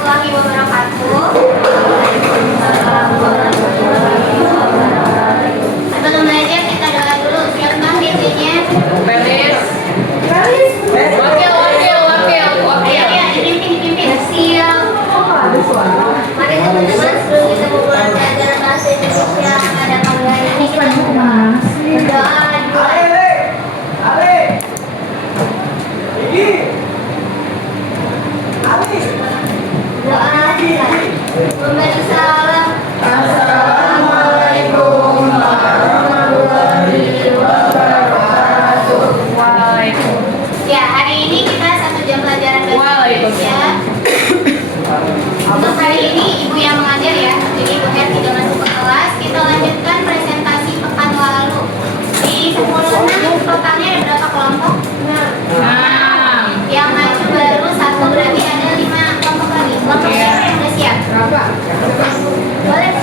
warahmatullahi wabarakatuh. Waalaikumsalam warahmatullahi wabarakatuh. Sebelum belajar kita doa dulu. Siapa biasanya? Pelis. Wakil. Ya, dipimpin. Siap. Mari teman-teman sebelum kita memulai pelajaran bahasa Indonesia pada pagi hari ini kita berdoa dulu. Doa memberi salam. Assalamualaikum warahmatullahi wabarakatuh. Ya, hari ini kita 1 jam pelajaran bahasa Indonesia. Untuk hari ini ibu yang mengajar ya, jadi ibu Her tidak masuk ke kelas. Kita lanjutkan presentasi pekan lalu. Di 10 totalnya ada berapa kelompok? Yang maju baru 1, berarti ada 5 kelompok lagi. Kelompok siapa yang sudah siap? Boleh?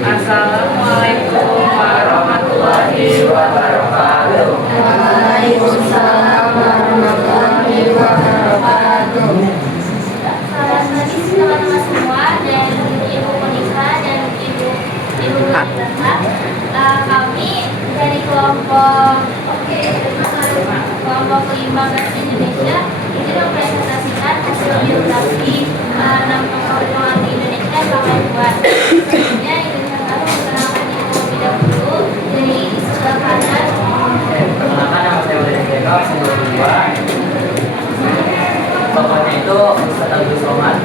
Assalamualaikum warahmatullahi wabarakatuh. Waalaikumsalam warahmatullahi wabarakatuh. Selamat pagi teman-teman semua dan Ibu Monika dan Ibu Nurhaka. Kami dari kelompok 5 bahasa Indonesia ini mempresentasikan hasil biografi 6 tokoh di Indonesia yang kami buat. Sebelumnya Indonesia baru memperkenalkan diri terlebih dahulu dari sebelah kanan. Perkenalkan, nama saya Wali Hendro, umur 2. Tokohnya itu Ustaz Abdul Somad.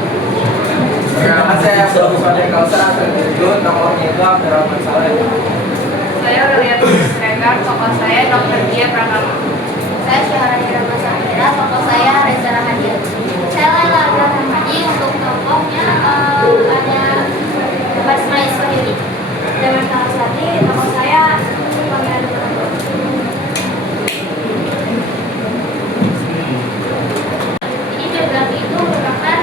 Perkenalkan saya Abdul Qadir Kausar asal Cirebon, tokohnya itu Abdurrahman Saleh. Saya Aurelia Tulisregar, tokoh saya Dr. Dia Pratama. Saya Syahrani Rama Sahira, tokoh saya Reza Rahadian. Saya Laila Rahmadi, untuk tokohnya ada Basma Iswahili. Dan Kalasati, tokoh saya Pangeran Diponegoro. Ini biografi itu merupakan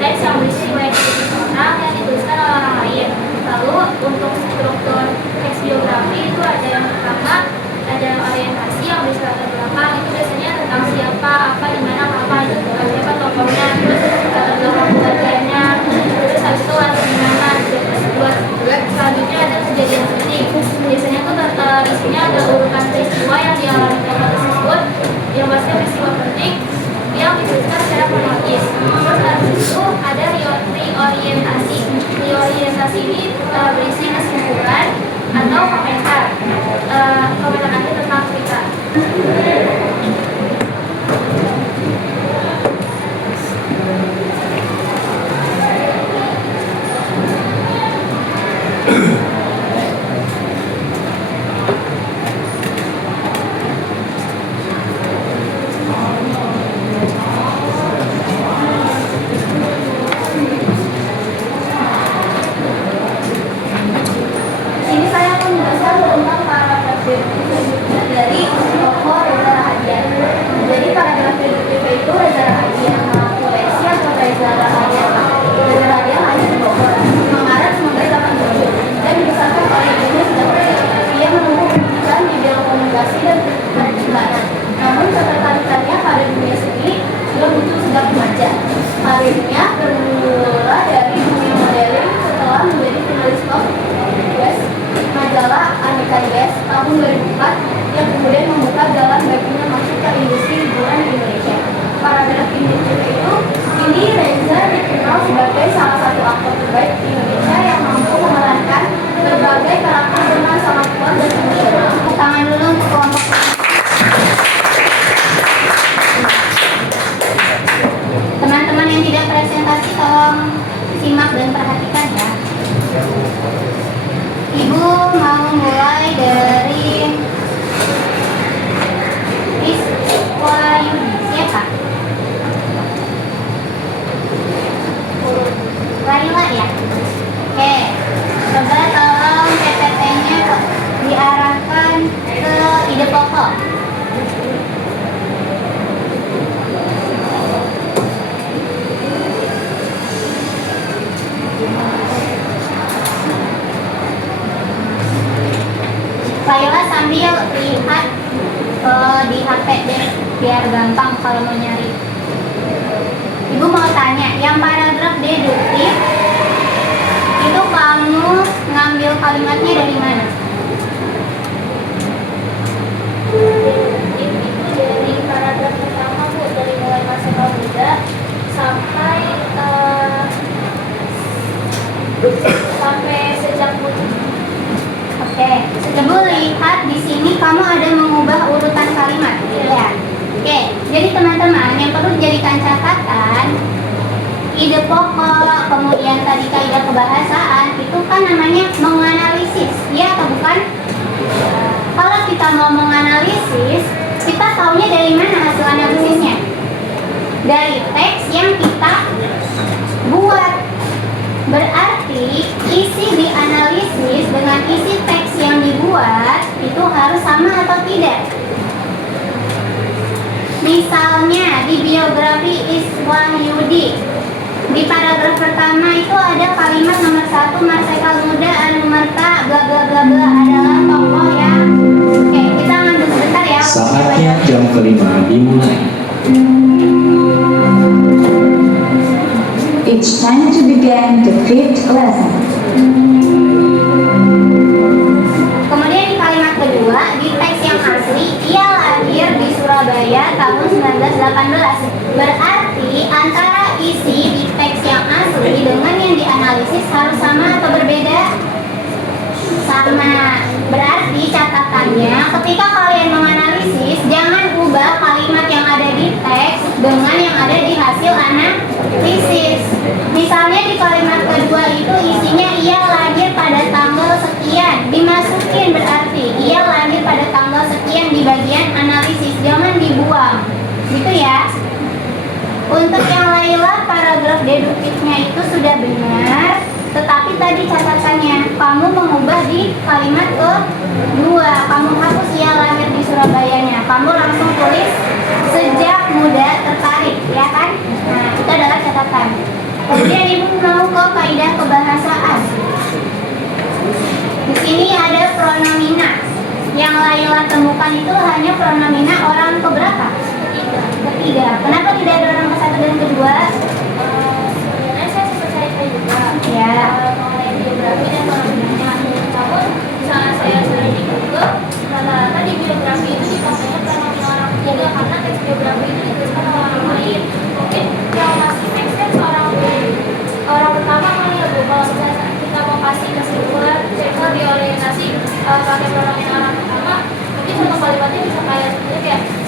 teks yang berisi riwayat hidup seseorang yang dituliskan oleh orang lain. Lalu untuk struktur teks biografi itu ada yang pertama, ada orientasi yang berisi latar belakang. Itu biasanya tentang siapa, apa, di mana, kapan, siapa tokohnya, terus latar belakang keluarganya, terus habis itu latar di mana dia tersebut. Selanjutnya ada kejadian penting. Biasanya tuh isinya ada urutan peristiwa yang dialami tokoh tersebut, yang pasti peristiwa penting yang diceritakan secara kronologis. Terus habis itu ada reorientasi. Reorientasi ini berisi kesimpulan atau komentar akhir tentang cerita. Ini saya akan menjelaskan tentang paragraf dari tokoh Reza Rahadian. Jadi paragraf itu Reza Rahadian Malaysia atau Reza Rahadian lahir di Bogor 5 Maret 1987 dan dibesarkan oleh ibunya sejak kecil. Ia menempuh pendidikan di bidang komunikasi dan periklanan. Namun ketertarikannya pada dunia seni sudah muncul sejak remaja. Karirnya bermula dari dunia modeling setelah menjadi penulis blog majalah Aneka Yes tahun 2004 yang kemudian membuka jalan baginya masuk ke industri hiburan di Indonesia. Paragraf ini Reza dikenal sebagai salah satu aktor terbaik di Indonesia yang mampu memerankan berbagai karakter dengan sangat kuat dan emosional. Tangan dulu untuk kelompok. Teman-teman yang tidak presentasi tolong simak dan perhatikan ya. Ibu mau mulai dari Wiswayudi. Siapa? Laila ya? Oke. Coba tolong PPT-nya diarahkan ke ide pokok. Laila sambil lihat di HP deh. biar gampang kalau mau nyari. Ibu mau tanya, yang paragraf deduktif itu kamu ngambil kalimatnya dari mana? Deduktif itu dari paragraf pertama Bu, dari mulai masa muda sampai sejak butuh. Oke, Ibu lihat di sini kamu ada mengubah urutan kalimat, ya. Oke, jadi teman-teman yang perlu dijadikan catatan, ide pokok, kemudian tadi kaidah kebahasaan itu kan namanya menganalisis, ya atau bukan? Kalau kita mau menganalisis, kita taunya dari mana hasil analisisnya? Dari teks yang kita buat. Berarti isi dianalisis dengan isi teks yang dibuat itu harus sama atau tidak? Misalnya di biografi Iswahyudi, di paragraf pertama itu ada kalimat nomor 1, Marsikal Muda Anumerta bla bla bla bla adalah tokoh yang. Oke, kita ngambil sebentar ya. Saatnya jam kelima dimulai. It's time to begin the fifth lesson. Kemudian di kalimat kedua, di teks yang asli, ia lahir di Surabaya tahun 1918. Berarti antara isi di teks yang asli dengan yang dianalisis harus sama atau berbeda? Sama. Berarti catatannya, ketika kalian menganalisis, jangan ubah kalimat yang ada di teks dengan yang ada di hasil analisis. Misalnya di kalimat kedua itu isinya ia lahir pada tanggal sekian, dimasukin berarti ia lahir pada tanggal sekian di bagian analisis, jangan dibuang, gitu ya. Untuk yang Laila, paragraf deduktifnya itu sudah benar, tetapi tadi catatannya kamu mengubah di kalimat kedua, kamu hapus ia lahir di Surabayanya, kamu langsung tulis sejak muda tertarik, ya kan? Nah, itu adalah catatan. Kemudian ibu mau ke kaidah kebahasaan. Di sini ada pronomina. Yang Laila temukan itu hanya pronomina orang keberapa? Ketiga. Kenapa tidak ada orang ke-1 dan kedua? Sebenarnya saya sempat cari juga Ya. mengenai biografi dan pengalamannya. Namun saat saya cari di Google, rata-rata di biografi itu dipakainya pronomen orang ketiga karena teks biografi itu dituliskan oleh orang lain. Mungkin yang masih teksnya orang pertama kali ya Bu. Kalau misalnya kita mau kasih kesimpulan, cekor di orientasi pakai pronomen orang pertama, mungkin satu kalimatnya bisa kayak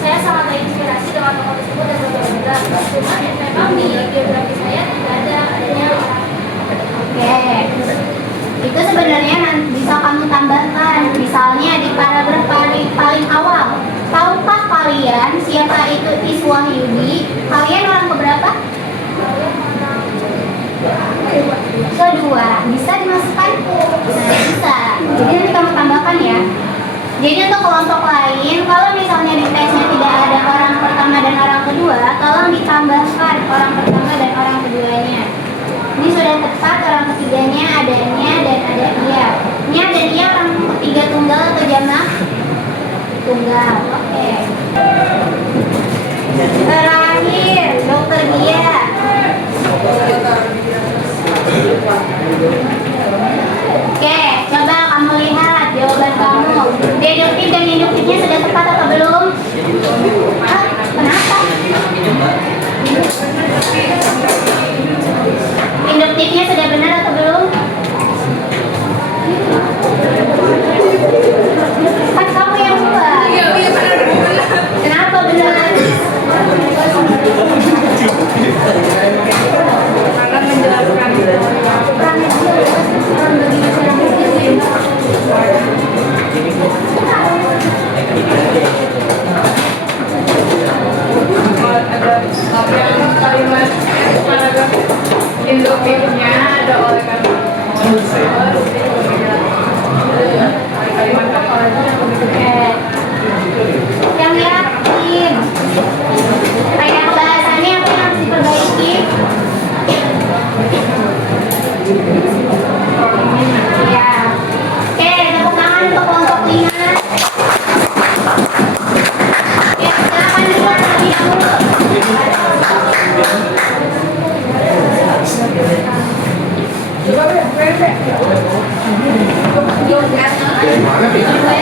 saya sangat terinspirasi dengan tokoh tersebut dan berbeda. Cuman memang di biografi saya tidak ada adanya orang. Oke. Itu sebenarnya bisa kamu tambahkan. Misalnya di paragraf paling awal. Tahukah kalian siapa itu Iswahyudi? Kalian orang keberapa? Kedua. Bisa dimasukkan? Nah, bisa. Jadi nanti kamu tambahkan ya. Jadi untuk kelompok lain, kalau misalnya di teksnya tidak ada orang pertama dan orang kedua, tolong ditambahkan orang pertama dan orang keduanya. Ini sudah tepat, orang ketiganya adanya dan ada ia. Ini ada ia orang ketiga tunggal atau jamak? Tunggal. Oke. Terakhir, dokter Dia. Oke, coba kamu lihat jawaban kamu. Deduktif dan induktifnya sudah tepat atau belum? Ah, kenapa? Induktifnya sudah benar atau belum? Kan kamu yang buat. Kenapa Gimana sih?